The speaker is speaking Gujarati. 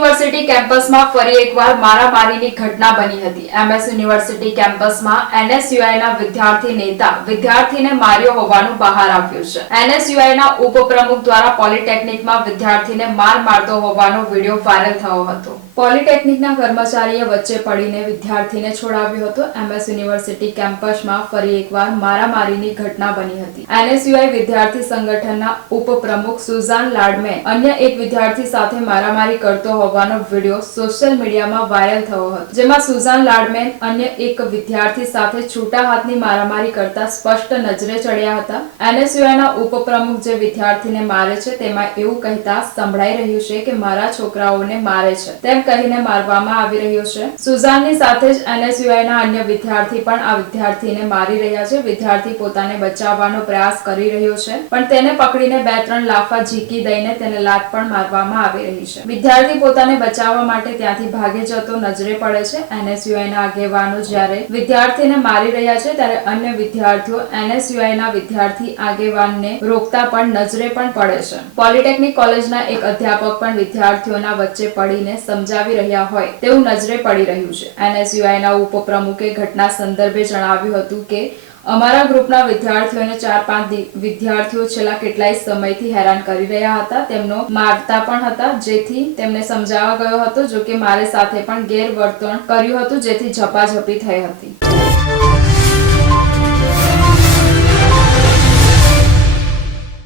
યુનિવર્સિટી કેમ્પસમાં ફરી એકવાર મારામારીની ઘટના બની હતી. એમએસ યુનિવર્સિટી કેમ્પસમાં એનએસયુઆઈના વિદ્યાર્થી નેતા વિદ્યાર્થીને માર્યો હોવાનું બહાર આવ્યું છે. એનએસયુઆઈના ઉપપ્રમુખ દ્વારા પોલિટેકનિકમાં વિદ્યાર્થીને માર મારતો હોવાનો વીડિયો વાયરલ થયો હતો. પોલિટેકનિકના કર્મચારીએ વચ્ચે પડીને વિદ્યાર્થીને છોડાવ્યો હતો. એમએસ યુનિવર્સિટી કેમ્પસમાં ફરી એકવાર મારામારીની ઘટના બની હતી. એનએસયુઆઈ વિદ્યાર્થી સંગઠનના ઉપપ્રમુખ સુઝાન લાડમે અન્ય એક વિદ્યાર્થી સાથે મારામારી કરતો હોવાનો વીડિયો સોશિયલ મીડિયામાં વાયરલ થયો હતો. જેમાં સુઝાન લાડમેન અન્ય એક વિદ્યાર્થી સાથે છૂટા હાથની મારામારી કરતા સ્પષ્ટ નજરે ચડ્યા હતા. એનએસયુઆઈના ઉપપ્રમુખ જે વિદ્યાર્થીને મારે છે તેમાં એવું કહેતા સંભળાઈ રહ્યું છે કે મારા છોકરાઓને મારે છે. તેમ કહીને મારવામાં આવી રહ્યો છે. સુઝાનની સાથે જ એનએસયુઆઈના અન્ય વિદ્યાર્થી પણ આ વિદ્યાર્થીને મારી રહ્યા છે. વિદ્યાર્થી પોતાને બચાવવાનો પ્રયાસ કરી રહ્યો છે, પણ તેને પકડીને બે ત્રણ લાફા ઝીકી દઈને તેને લાત પણ મારવામાં આવી રહી છે. વિદ્યાર્થી પોતાને બચાવવા માટે ત્યાંથી ભાગી જતો નજરે પડે છે. એનએસયુઆઈના આગેવાનો જ્યારે વિદ્યાર્થીને મારી રહ્યા છે, ત્યારે અન્ય વિદ્યાર્થીઓ એનએસયુઆઈના વિદ્યાર્થી આગેવાનને રોકતા પણ નજરે પણ પડે છે. પોલિટેકનિક કોલેજના એક અધ્યાપક પણ વિદ્યાર્થીઓના વચ્ચે પડીને સમજાવી રહ્યા હોય તેવું નજરે પડી રહ્યું છે. એનએસયુઆઈના ઉપપ્રમુખે ઘટના સંદર્ભે જણાવ્યું હતું કે, અમારા ગ્રુપના વિદ્યાર્થીઓને ચાર પાંચ વિદ્યાર્થીઓ છેલ્લા કેટલાય સમયથી હેરાન કરી રહ્યા હતા. તેમનો મારતા પણ હતા, જેથી તેમને સમજાવવા ગયો હતો જો કે મારી સાથે પણ ગેરવર્તણ કર્યું હતું, જેથી ઝપાઝપી થઈ હતી.